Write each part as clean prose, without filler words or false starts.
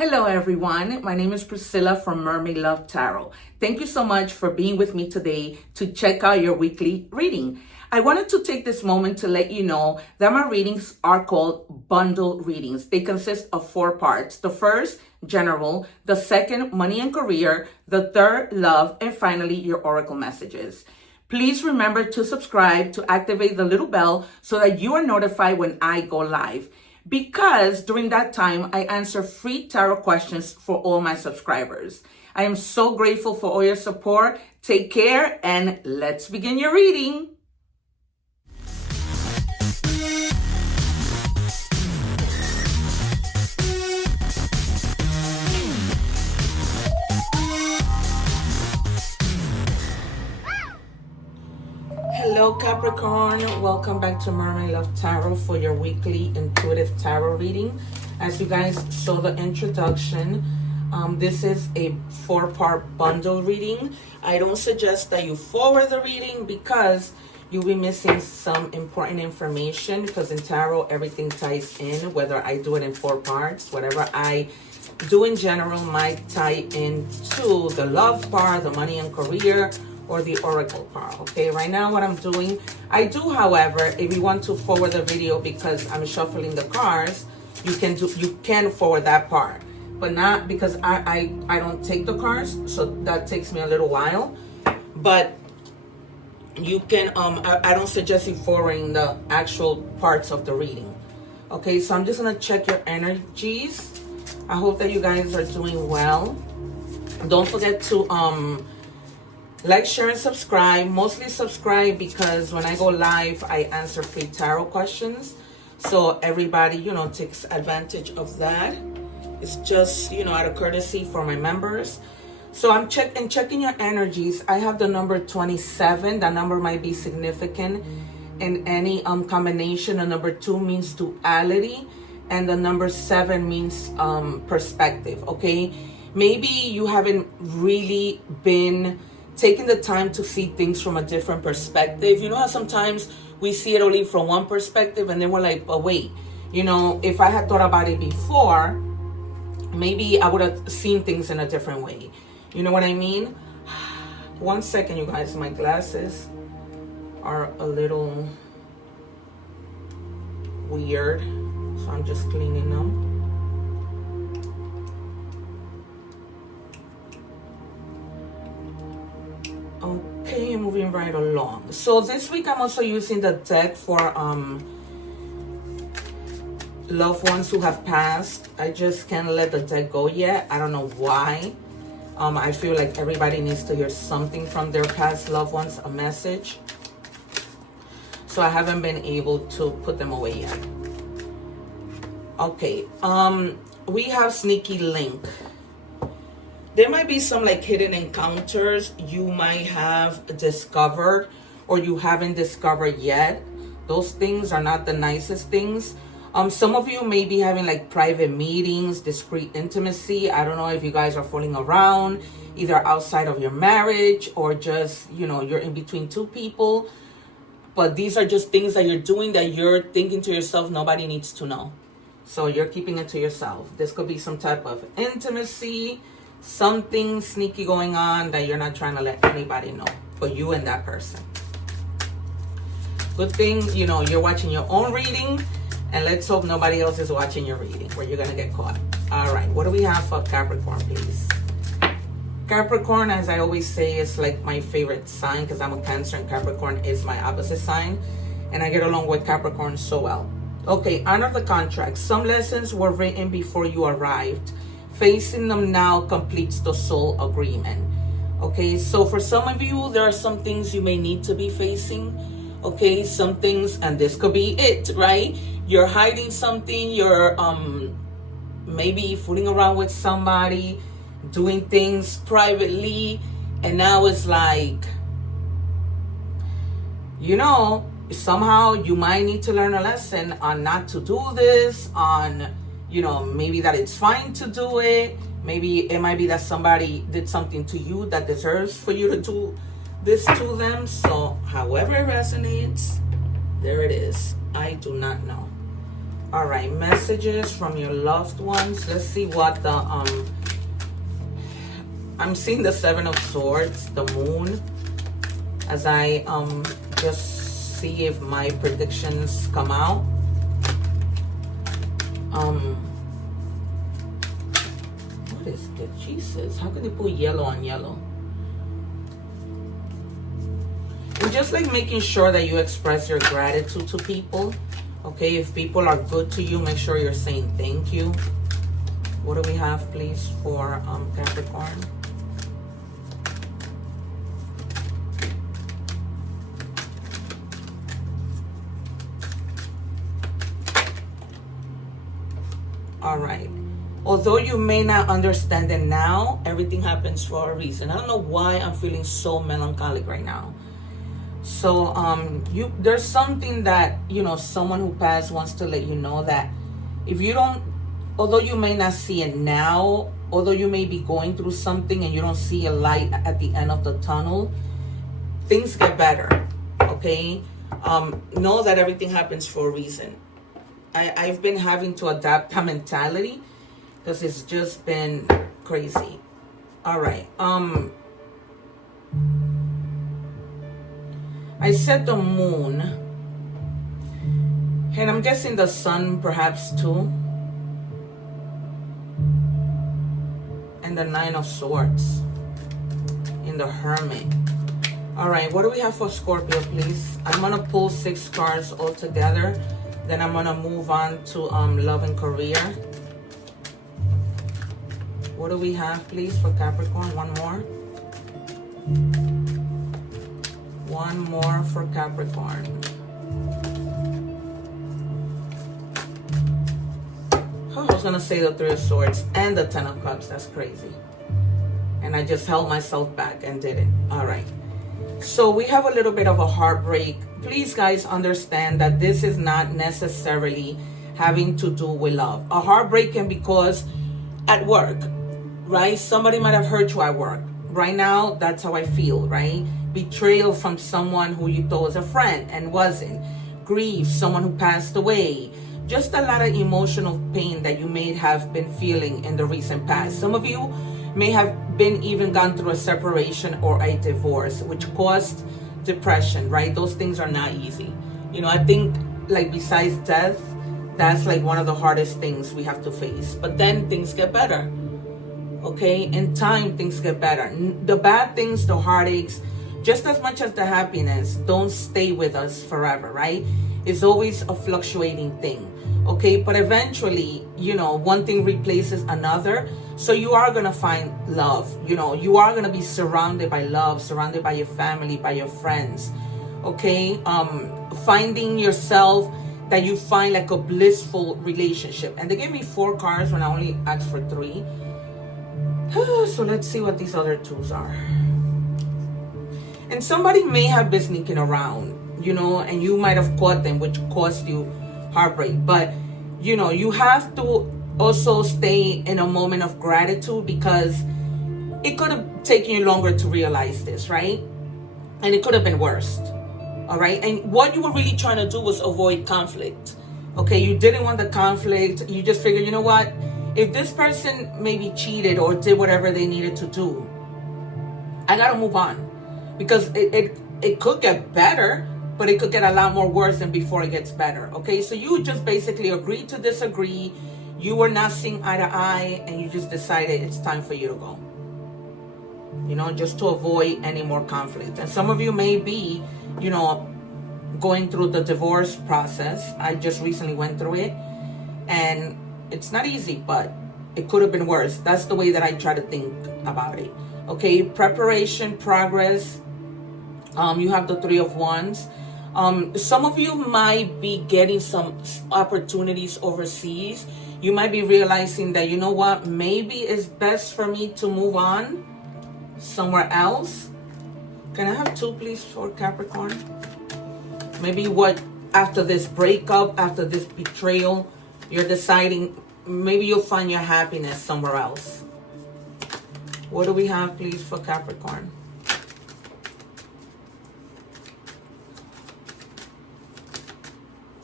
Hello everyone, my name is Priscilla from Mermaid Love Tarot. Thank you so much for being with me today to check out your weekly reading. I wanted to take this moment to let you know that my readings are called bundle readings. They consist of 4 parts. The first, general. The second, money and career. The third, love. And finally, your oracle messages. Please remember to subscribe, to activate the little bell so that you are notified when I go live. Because during that time, I answer free tarot questions for all my subscribers. I am so grateful for all your support. Take care and let's begin your reading. Hello Capricorn, welcome back to Mermaid Love Tarot for your weekly intuitive tarot reading. As you guys saw the introduction, this is a 4-part bundle reading. I don't suggest that you forward the reading because you'll be missing some important information, because in tarot everything ties in, whether I do it in 4 parts. Whatever I do in general might tie into the love part, the money and career, or the oracle part. Okay, right now what I'm doing, I do, however, if you want to forward the video because I'm shuffling the cards, you can forward that part, but not because I don't take the cards, so that takes me a little while. But you can I don't suggest you forwarding the actual parts of the reading. Okay, so I'm just gonna check your energies. I hope that you guys are doing well. Don't forget to like, share, and subscribe. Mostly subscribe because when I go live, I answer free tarot questions. So everybody, takes advantage of that. It's just, out of courtesy for my members. So I'm checking your energies. I have the number 27. That number might be significant in any combination. The number 2 means duality, and the number 7 means perspective. Okay, maybe you haven't really been taking the time to see things from a different perspective. You know how sometimes we see it only from one perspective and then we're like, but wait, if I had thought about it before, maybe I would have seen things in a different way. You know what I mean? 1 second, you guys, my glasses are a little weird, so I'm just cleaning them. Okay, moving right along. So this week I'm also using the deck for loved ones who have passed. I just can't let the deck go yet. I don't know why. I feel like everybody needs to hear something from their past loved ones, a message. So I haven't been able to put them away yet. Okay, we have sneaky link. There might be some hidden encounters you might have discovered or you haven't discovered yet. Those things are not the nicest things. Some of you may be having private meetings, discreet intimacy. I don't know if you guys are fooling around, either outside of your marriage or just, you're in between 2 people. But these are just things that you're doing that you're thinking to yourself, nobody needs to know. So you're keeping it to yourself. This could be some type of intimacy, something sneaky going on that you're not trying to let anybody know, but you and that person. Good thing, you're watching your own reading, and let's hope nobody else is watching your reading where you're going to get caught. All right, what do we have for Capricorn, please? Capricorn, as I always say, is my favorite sign because I'm a Cancer and Capricorn is my opposite sign, and I get along with Capricorn so well. Okay, honor the contract. Some lessons were written before you arrived. Facing them now completes the soul agreement. Okay, so for some of you, there are some things you may need to be facing. Okay, some things, and this could be it, right? You're hiding something, you're maybe fooling around with somebody, doing things privately, and now it's somehow you might need to learn a lesson on not to do this, on maybe that it's fine to do it. Maybe it might be that somebody did something to you that deserves for you to do this to them. So however it resonates, there it is. I do not know. All right, messages from your loved ones. Let's see what the I'm seeing the Seven of Swords, the Moon, as I just see if my predictions come out. What is it? Jesus, how can they put yellow on yellow? And just like making sure that you express your gratitude to people. Okay, if people are good to you, make sure you're saying thank you. What do we have, please, for Capricorn? All right. Although you may not understand it now, everything happens for a reason. I don't know why I'm feeling so melancholic right now. So there's something that, you know, someone who passed wants to let you know that if you don't, although you may not see it now, although you may be going through something and you don't see a light at the end of the tunnel, things get better. Okay? Know that everything happens for a reason. I've been having to adapt that mentality because it's just been crazy. All right. I said the moon, and I'm guessing the sun perhaps too, and the Nine of Swords in the Hermit. All right, what do we have for Scorpio, please? I'm gonna pull 6 cards all together, then I'm gonna move on to love and career. What do we have, please, for Capricorn? One more. One more for Capricorn. Oh, I was going to say the Three of Swords and the Ten of Cups. That's crazy. And I just held myself back and did it. All right. So we have a little bit of a heartbreak. Please, guys, understand that this is not necessarily having to do with love. A heartbreak can be caused at work, right? Somebody might have hurt you at work. Right now, that's how I feel, right? Betrayal from someone who you thought was a friend and wasn't. Grief, someone who passed away. Just a lot of emotional pain that you may have been feeling in the recent past. Some of you may have been even gone through a separation or a divorce, which caused depression, right? Those things are not easy. You know, I think, like, besides death, that's like one of the hardest things we have to face. But then things get better. Okay? In time, things get better. The bad things, the heartaches, just as much as the happiness, don't stay with us forever, right? It's always a fluctuating thing, okay? But eventually, you know, one thing replaces another. So you are going to find love. You know, you are going to be surrounded by love, surrounded by your family, by your friends, okay? Finding yourself, that you find like a blissful relationship. And they gave me 4 cards when I only asked for 3. So let's see what these other 2s are. And somebody may have been sneaking around, you know, and you might have caught them, which caused you heartbreak. But, you know, you have to also stay in a moment of gratitude, because it could have taken you longer to realize this, right? And it could have been worse, all right? And what you were really trying to do was avoid conflict, okay? You didn't want the conflict. You just figured, you know what? If this person maybe cheated or did whatever they needed to do, I got to move on. Because it could get better, but it could get a lot more worse than before it gets better. Okay, so you just basically agreed to disagree. You were not seeing eye to eye, and you just decided it's time for you to go. You know, just to avoid any more conflict. And some of you may be, you know, going through the divorce process. I just recently went through it, and it's not easy, but it could have been worse. That's the way that I try to think about it. Okay, preparation, progress. You have the 3 of Wands. Some of you might be getting some opportunities overseas. You might be realizing that, you know what, maybe it's best for me to move on somewhere else. Can I have 2, please, for Capricorn? Maybe what, after this breakup, after this betrayal, you're deciding maybe you'll find your happiness somewhere else. What do we have, please, for Capricorn?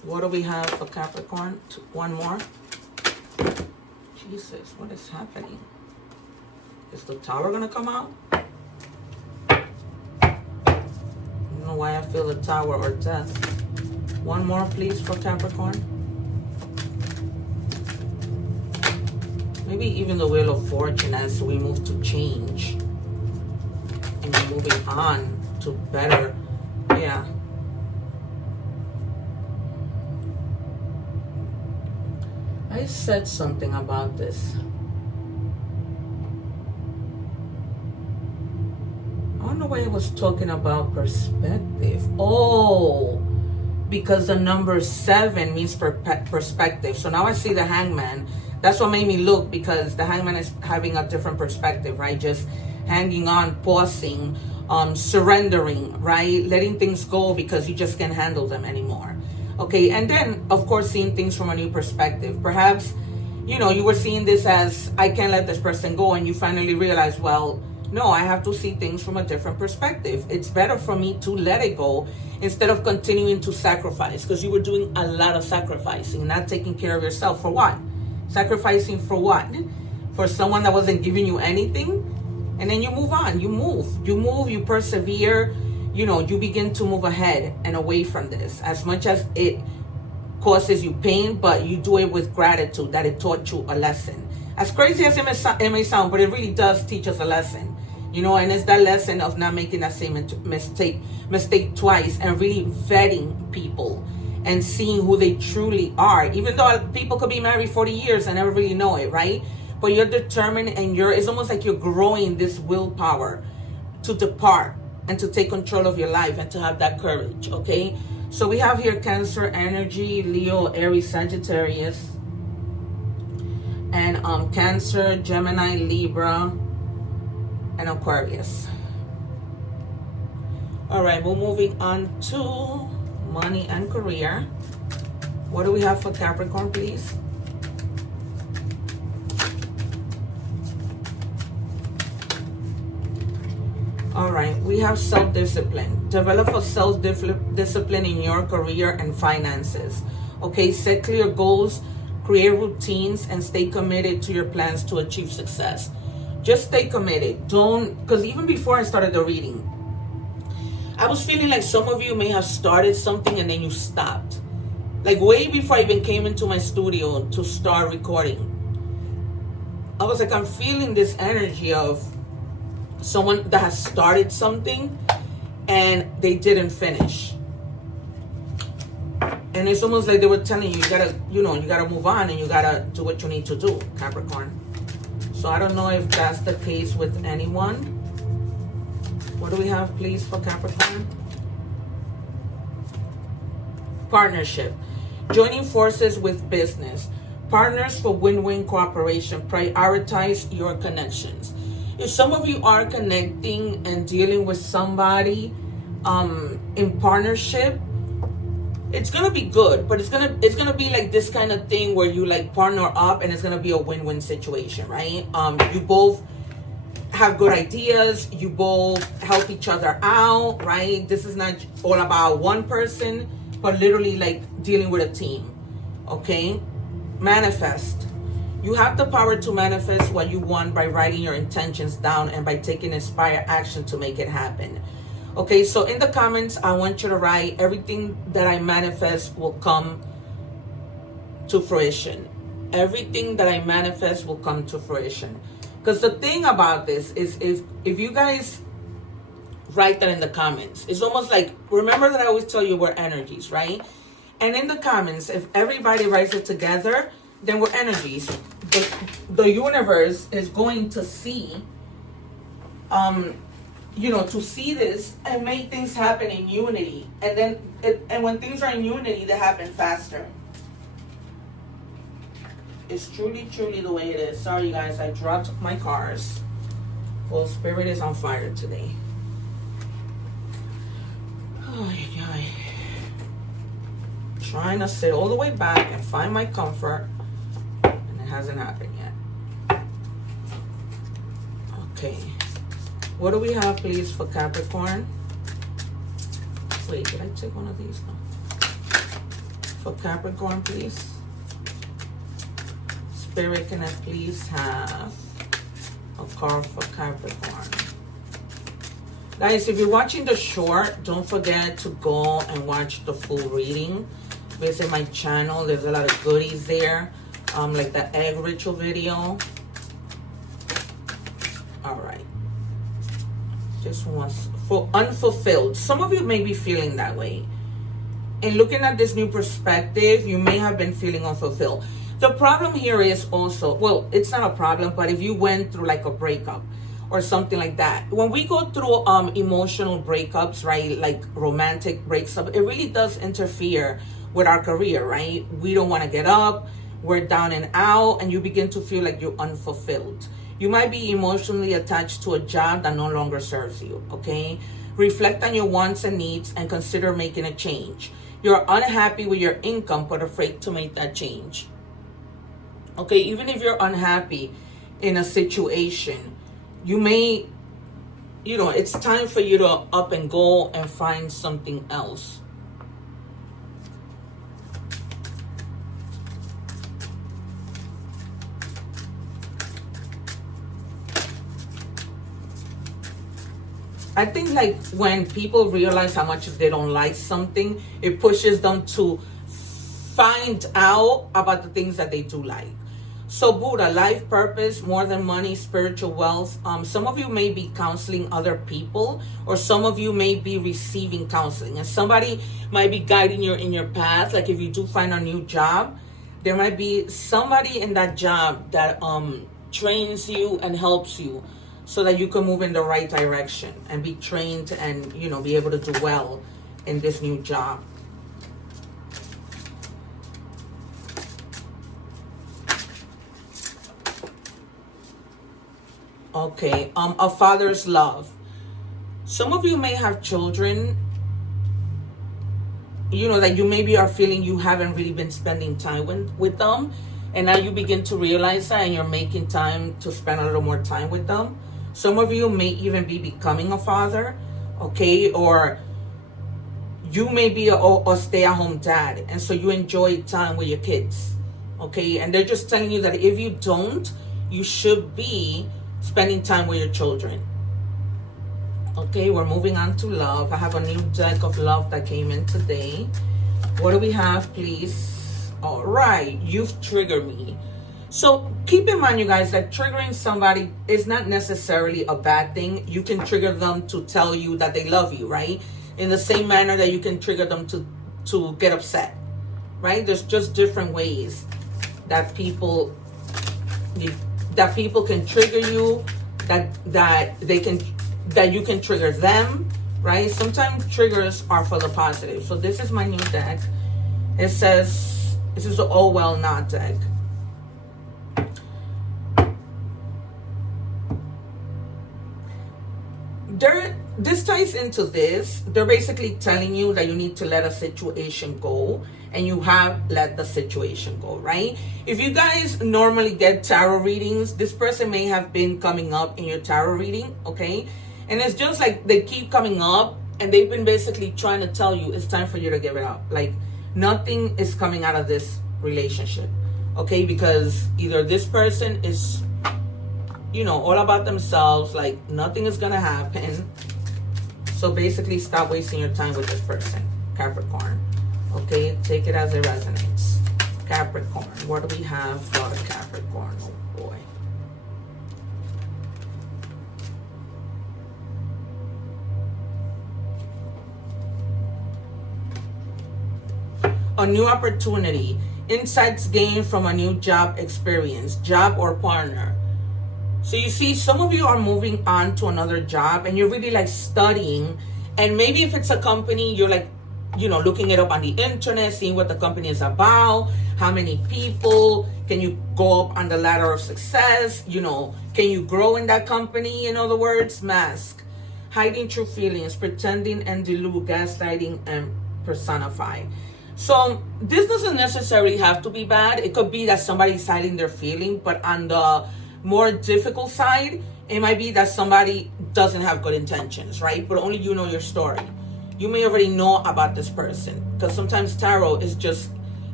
What do we have for Capricorn? One more. Jesus, what is happening? Is the tower gonna come out? I don't know why I feel the tower or death. One more, please, for Capricorn. Maybe even the Wheel of Fortune as we move to change. And we're moving on to better. Yeah. I said something about this. I don't know why I was talking about perspective. Oh, because the number 7 means perspective. So now I see the Hangman. That's what made me look, because the Hangman is having a different perspective, right? Just hanging on, pausing, surrendering, right? Letting things go because you just can't handle them anymore. Okay, and then, of course, seeing things from a new perspective. Perhaps, you know, you were seeing this as, I can't let this person go, and you finally realize, well, no, I have to see things from a different perspective. It's better for me to let it go instead of continuing to sacrifice, because you were doing a lot of sacrificing, not taking care of yourself. For what? Sacrificing for what? For someone that wasn't giving you anything? And then you move on, you persevere. You know, you begin to move ahead and away from this, as much as it causes you pain, but you do it with gratitude that it taught you a lesson. As crazy as it may sound, but it really does teach us a lesson, you know, and it's that lesson of not making that same mistake twice, and really vetting people and seeing who they truly are. Even though people could be married 40 years and never really know it, right? But you're determined, and it's almost like you're growing this willpower to depart and to take control of your life and to have that courage, okay? So we have here Cancer energy, Leo, Aries, Sagittarius, and Cancer, Gemini, Libra, and Aquarius. All right, we're moving on to money and career. What do we have for Capricorn, please? All right, we have self-discipline. Develop a self-discipline in your career and finances. Okay, set clear goals, create routines, and stay committed to your plans to achieve success. Just stay committed. Because even before I started the reading, I was feeling like some of you may have started something and then you stopped. Like way before I even came into my studio to start recording. I was like, I'm feeling this energy of someone that has started something and they didn't finish, and it's almost like they were telling you, you gotta move on and you gotta do what you need to do, Capricorn. So I don't know if that's the case with anyone. What do we have, please, for Capricorn? Partnership. Joining forces with business partners for win-win cooperation. Prioritize your connections. If some of you are connecting and dealing with somebody in partnership, it's gonna be good, but it's gonna be like this kind of thing where you like partner up and it's gonna be a win-win situation, right? You both have good ideas, you both help each other out, right? This is not all about one person, but literally like dealing with a team. Okay? Manifest. You have the power to manifest what you want by writing your intentions down and by taking inspired action to make it happen. Okay, so in the comments, I want you to write, everything that I manifest will come to fruition. Everything that I manifest will come to fruition. Because the thing about this is, if you guys write that in the comments, it's almost like, remember that I always tell you we're energies, right? And in the comments, if everybody writes it together, then we're energies. The universe is going to see, to see this and make things happen in unity. And then, when things are in unity, they happen faster. It's truly, truly the way it is. Sorry, guys, I dropped my cars. Well, spirit is on fire today. Trying to sit all the way back and find my comfort, and it hasn't happened yet. Okay, what do we have, please, for Capricorn? Wait, did I take one of these? No. for Capricorn, please? Spirit, can I please have a card for Capricorn? Guys, if you're watching the short, don't forget to go and watch the full reading. Visit my channel. There's a lot of goodies there, like the egg ritual video. All right. This one's for unfulfilled. Some of you may be feeling that way. And looking at this new perspective, you may have been feeling unfulfilled. The problem here is also, well, it's not a problem, but if you went through like a breakup or something like that. When we go through emotional breakups, right, like romantic breakups, it really does interfere with our career, right? We don't want to get up, we're down and out, and you begin to feel like you're unfulfilled. You might be emotionally attached to a job that no longer serves you, okay? Reflect on your wants and needs and consider making a change. You're unhappy with your income, but afraid to make that change. Okay, even if you're unhappy in a situation, you may, it's time for you to up and go and find something else. I think like when people realize how much they don't like something, it pushes them to find out about the things that they do like. So Buddha, life purpose, more than money, spiritual wealth. Some of you may be counseling other people, or some of you may be receiving counseling, and somebody might be guiding you in your path. Like if you do find a new job, there might be somebody in that job that trains you and helps you so that you can move in the right direction and be trained and, be able to do well in this new job. Okay, a father's love. Some of you may have children, that you maybe are feeling you haven't really been spending time with them. And now you begin to realize that and you're making time to spend a little more time with them. Some of you may even be becoming a father, okay? Or you may be a stay-at-home dad. And so you enjoy time with your kids, okay? And they're just telling you that if you don't, you should be spending time with your children. Okay, we're moving on to love. I have a new deck of love that came in today. What do we have, please? All right, you've triggered me. So keep in mind, you guys, that triggering somebody is not necessarily a bad thing. You can trigger them to tell you that they love you, right? In the same manner that you can trigger them to get upset, right? There's just different ways that people can trigger you, that you can trigger them, right? Sometimes triggers are for the positive. So this is my new deck. It says, this is the Oh Well Not deck. This ties into this. They're basically telling you that you need to let a situation go, and you have let the situation go, right? If you guys normally get tarot readings, this person may have been coming up in your tarot reading, okay? And it's just like they keep coming up, and they've been basically trying to tell you it's time for you to give it up. Like nothing is coming out of this relationship, okay? Because either this person is, all about themselves, like nothing is gonna happen. So basically stop wasting your time with this person, Capricorn. Okay, take it as it resonates. Capricorn, what do we have for Capricorn? Oh boy. A new opportunity. Insights gained from a new job experience, job or partner. So you see, some of you are moving on to another job and you're really like studying. And maybe if it's a company, you're like, looking it up on the internet, seeing what the company is about, how many people, can you go up on the ladder of success, can you grow in that company? In other words, mask, hiding true feelings, pretending and delude, gaslighting and personify. So this doesn't necessarily have to be bad. It could be that somebody's hiding their feeling, but on the more difficult side, it might be that somebody doesn't have good intentions, right? But only you know your story. You may already know about this person, because sometimes tarot is just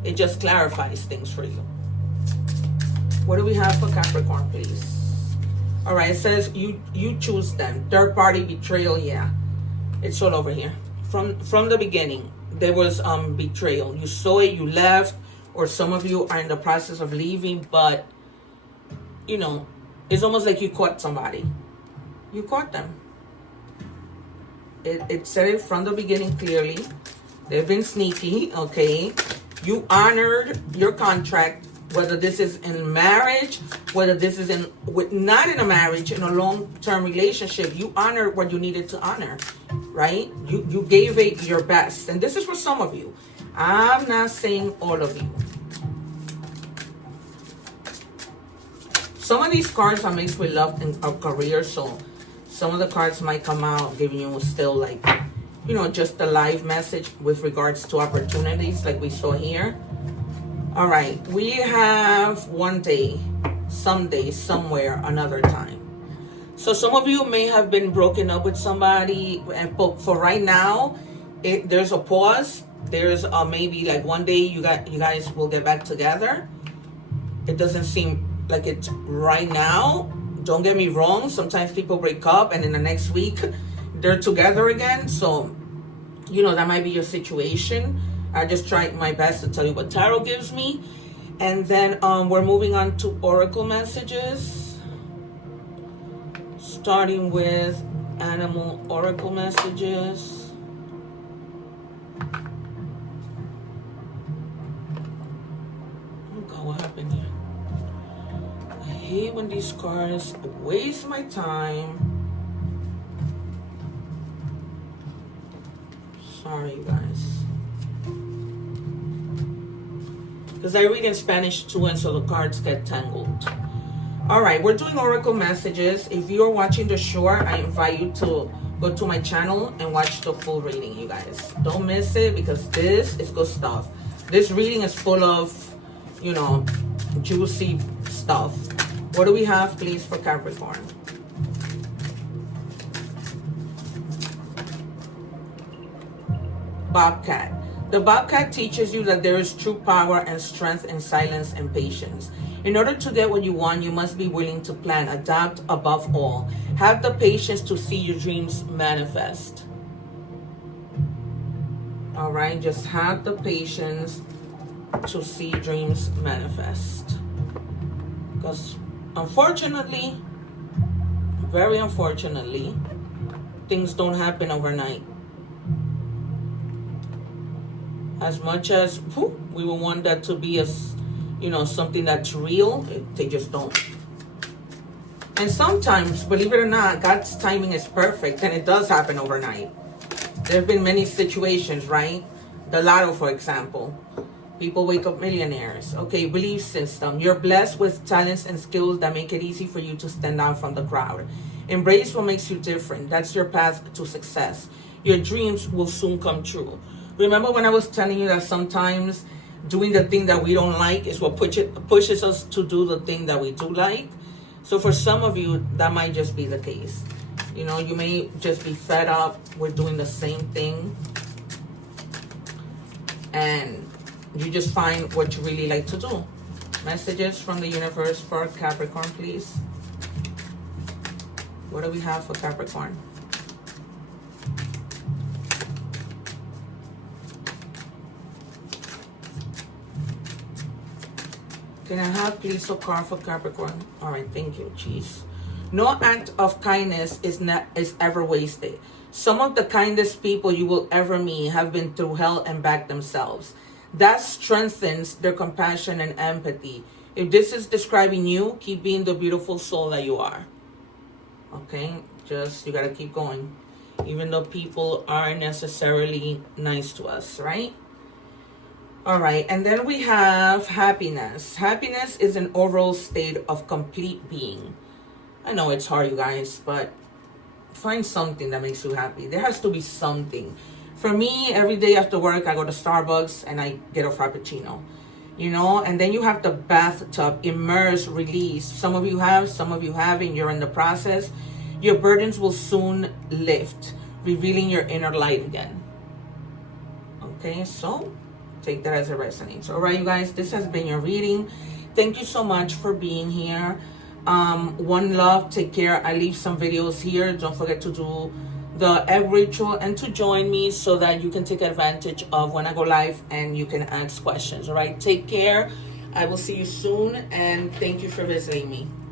It just clarifies things for you. What do we have for Capricorn, please? All right, it says you choose them. Third party betrayal, yeah. It's all over here. From the beginning, there was betrayal. You saw it, you left, or some of you are in the process of leaving, but, you know, it's almost like you caught somebody. You caught them. It said it from the beginning clearly. They've been sneaky, okay? You honored your contract, whether this is in marriage, whether this is not in a marriage, in a long-term relationship. You honored what you needed to honor, right? You gave it your best. And this is for some of you. I'm not saying all of you. Some of these cards are mixed with love and a career, so some of the cards might come out giving you still like, you know, just a live message with regards to opportunities like we saw here. All right, we have one day, someday, somewhere, another time. So some of you may have been broken up with somebody, and for right now, there's a pause. There's maybe like one day you guys will get back together. It doesn't seem like it's right now. Don't get me wrong. Sometimes people break up and in the next week they're together again. So, you know, that might be your situation. I just tried my best to tell you what tarot gives me. And then we're moving on to oracle messages. Starting with animal oracle messages. Oh God, what happened here? I hate when these cards waste my time. Sorry, you guys. Because I read in Spanish too, and so the cards get tangled. All right, we're doing oracle messages. If you're watching the short, I invite you to go to my channel and watch the full reading, you guys. Don't miss it, because this is good stuff. This reading is full of, you know, juicy stuff. What do we have, please, for Capricorn? Bobcat. The Bobcat teaches you that there is true power and strength in silence and patience. In order to get what you want, you must be willing to plan, adapt above all. Have the patience to see your dreams manifest. All right, just have the patience to see dreams manifest. Because unfortunately, very unfortunately, things don't happen overnight. As much as we would want that to be you know, something that's real, they just don't. And sometimes, believe it or not, God's timing is perfect, and it does happen overnight. There have been many situations, right? The lotto, for example. People wake up millionaires. Okay, belief system. You're blessed with talents and skills that make it easy for you to stand out from the crowd. Embrace what makes you different. That's your path to success. Your dreams will soon come true. Remember when I was telling you that sometimes doing the thing that we don't like is what pushes us to do the thing that we do like? So for some of you, that might just be the case. You know, you may just be fed up with doing the same thing, and you just find what you really like to do. Messages from the universe for Capricorn, please. What do we have for Capricorn? Can I have, please, a card for Capricorn? All right, thank you. Jeez. No act of kindness is ever wasted. Some of the kindest people you will ever meet have been through hell and back themselves. That strengthens their compassion and empathy. If this is describing you, keep being the beautiful soul that you are. Okay? Just, you got to keep going. Even though people aren't necessarily nice to us, right? All right, and then we have happiness. Happiness is an overall state of complete being. I know it's hard, you guys, but find something that makes you happy. There has to be something. For me, every day after work, I go to Starbucks and I get a Frappuccino. You know, and then you have the bathtub, immerse, release. Some of you have, some of you haven't. You're in the process. Your burdens will soon lift, revealing your inner light again. Okay, so take that as it resonates. All right, you guys, this has been your reading. Thank you so much for being here. One love, take care. I leave some videos here. Don't forget to do the egg ritual and to join me so that you can take advantage of when I go live and you can ask questions. All right, take care. I will see you soon, and thank you for visiting me.